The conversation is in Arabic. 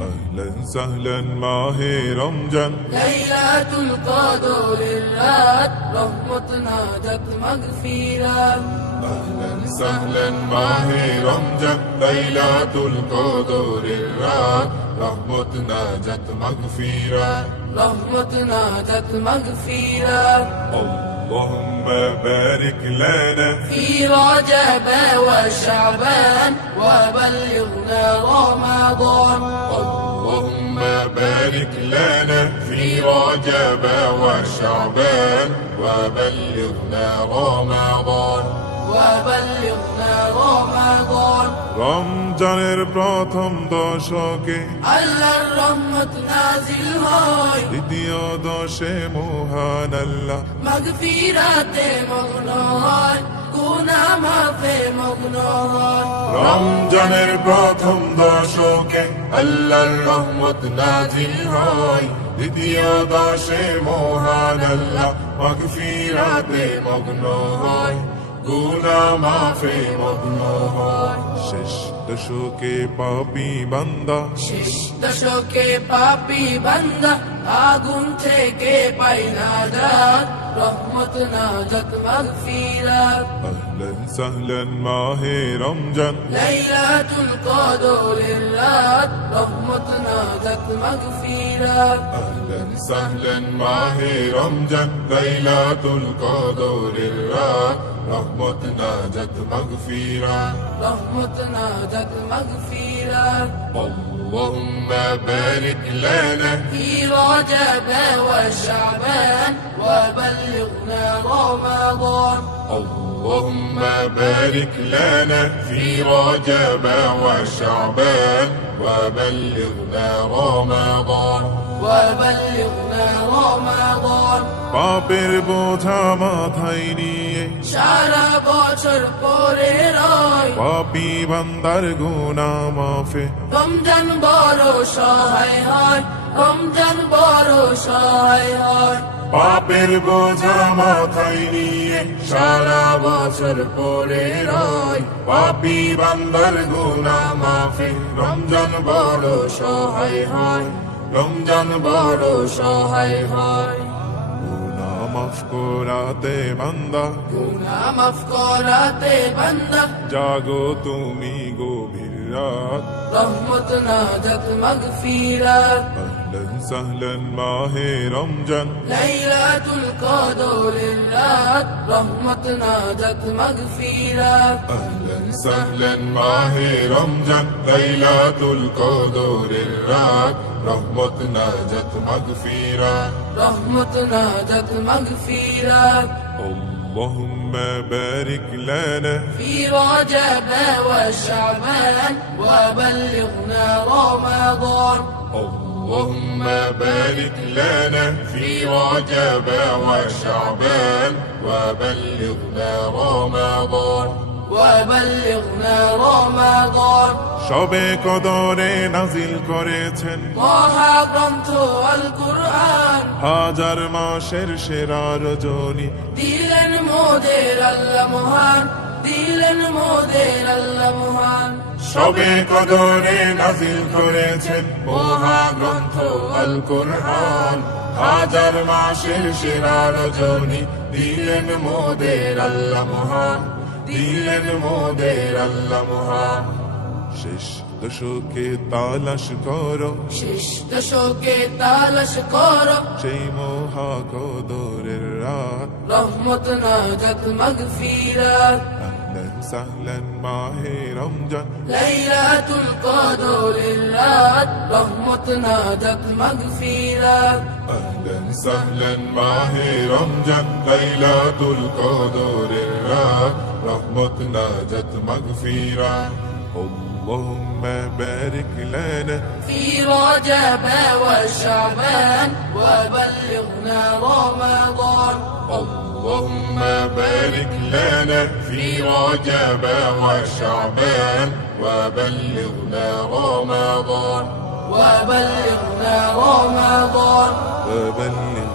أهلا سهلا معه رمجا. ليلة القدر الرات رحمتنا نادت فينا أهلا سهلا معه رمجا. ليلة القدر الرات رحمتنا جت مغفرة. رحمتنا جت مغفرة. اللهم بارك لنا في رجب وشعبان وبلغنا رمضان بارك لنا في رجب وشعبان وبلغنا رمضان وبلغنا رمضان রমজানের প্রথম দশকে আল্লাহর রহমত নাজিল হয় দ্বিতীয় দশে মহান আল্লাহ মাগফিরাতে মগ্ন হয় মগ্ন রমজানের প্রথম দশকে আল্লাহর রহমত নাজিল হয়। দ্বিতীয় দশে মহান আল্লাহ মাগফিরাতে মগ্ন হয়। গুনা মাফে মগ্ন হয়। শেষ দশকে পাপি বান্দা। শেষ দশকে পাপি বান্দা। আগুন থেকে পাই নাজাত রহমত নাজাত মাগফিরাত আহলান সাহলান মাহে রমজান লাইলাতুল কদরের রাত রহমত নাজাত মাগফিরাত আহলান সাহলান মাহে রমজান লাইলাতুল কদরের রাত রহমত নাজাত মাগফিরাত রহমত নাজাত মাগফিরাত اللهم بارك لنا في رجب وشعبان وبلغنا رمضان. اللهم بارك لنا في رجب وشعبان وبلغنا رمضان. وبلغنا رمضان. পাপের বোঝা মাথায় নিয়ে। সারা বছর পরে রয়। পাপি বান্দার গুনা মাফে। রমজান বড় সহায় হয় রমজান বড় সহায় হয়। পাপের বোঝা মাথায় নিয়ে সারা বছর পরে রয়। পাপি বান্দার গুনা মাফে। রমজান বড় সহায় হয় রমজান বড় সহায় হয়। মাফ করাতে বান্দা। গুনা মাফ করাতে বান্দা। জাগো তুমি গভীর রাত। রহমত নাজাত মাগফিরাত। আহলান সাহলান মাহে রমজান। লাইলাতুল কদরের جاءت رحمتنا جت مغفيرة أهلا سهلا ماهي رمجان ليلة القدور الرات رحمة جت مغفيرة رحمة جت مغفيرة اللهم بارك لنا. في رجب وشعبان وبلغنا رمضان. اللهم بارك لنا في رجب وشعبان وبلغنا رمضان وبلغنا رمضان সবে কদরে নাজিল করেছেন মহাগ্রন্থ আল কুরআন হাজার মাসের সেরা রজনী দিলেন মোদের আল্লাহ মহান দিলেন মোদের আল্লাহ মহান। সবে কদরে নাজিল করেছেন মহাগ্রন্থ আল কোরআন হাজার মাসের সেরা রজনী দিলেন মোদের আল্লাহ মহান। দিলেন মোদের আল্লাহ মহান। শেষ দশকে তালাশ করো। শেষ দশকে তালাশ করো। সেই মহাকদরের রাত। রহমত নাজাত মাগফিরাত سهلا معي رمجا. ليلة القدر للعد رحمتنا تكمل فينا أهلا سهلا معي رمجا. ليلة القدر للعد رحمتنا جت مغفرة. اللهم بارك لنا. في رجب وشعبان وبلغنا رمضان. اللهم بارك لنا في رجب وشعبان وبلغنا رمضان. وبلغنا رمضان. وبلغنا